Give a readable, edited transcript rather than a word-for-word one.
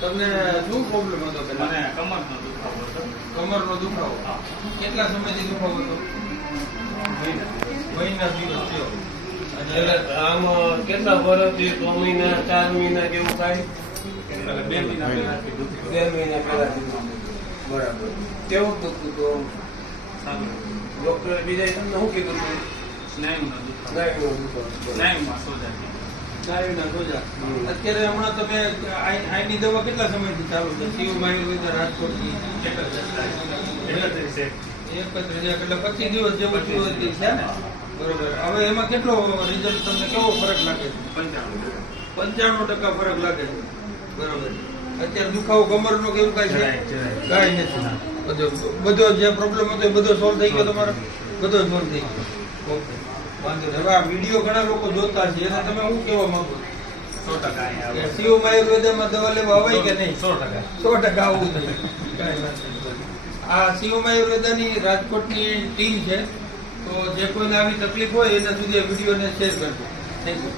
તમને શું પ્રોબ્લેમ હતો પેલા? મને કમરનો દુખાવો હતો. કમરનો દુખાવો. કેટલા સમયથી દુખાવો હતો? મહિના દિવસ થયો. એટલે આમ કેટલા વર્ષથી 3 મહિના 4 મહિના કેવું થાય? એટલે 2 મહિના પહેલાથી દુખતો. 2 મહિના પહેલાથી. બરાબર. કેવું દુખતું હતું? સારું. ડોક્ટરે બીજા તમને શું કીધું હતું? સ્નાયુનો દુખાવો. સ્નાયુનો દુખાવો. સ્નાયુમાં સોજા છે. સ્નાયુના સોજા. અત્યારે હમણાં તમે આની દવા કેટલા સમયથી ચાલુ છે? શિવમ આયુર્વેદ રાજકોટની 31 એટલે 25 દિવસ જેવું થયું છે ને? બરોબર. હવે એમાં કેટલો રિઝલ્ટ તમને કેવો ફરક લાગે છે? 95% ફરક લાગે છે. બરોબર. અત્યારે દુખાવો કમરનો કેવું કાંઈ છે? કાંઈ નથી. બધો જે પ્રોબ્લેમ હતો એ બધો સોલ્વ થઈ ગયો તમારો? બધો સોલ્વ થઈ ગયો. ઓકે, વાંધો નહીં. હવે આ વિડીયો ઘણા લોકો જોતા છે એને તમે શું કહેવા માંગો? 100% શિવમ આયુર્વેદમાં દવા લેવા અવાય કે નહીં? 100%. 100% આવવું જોઈએ. કાંઈ વાત નહીં. આ શિવમ આયુર્વેદાની રાજકોટની ટીમ છે, તો જે કોઈને આવી તકલીફ હોય એના સુધી આ વિડીયોને શેર કરજો. Thank you.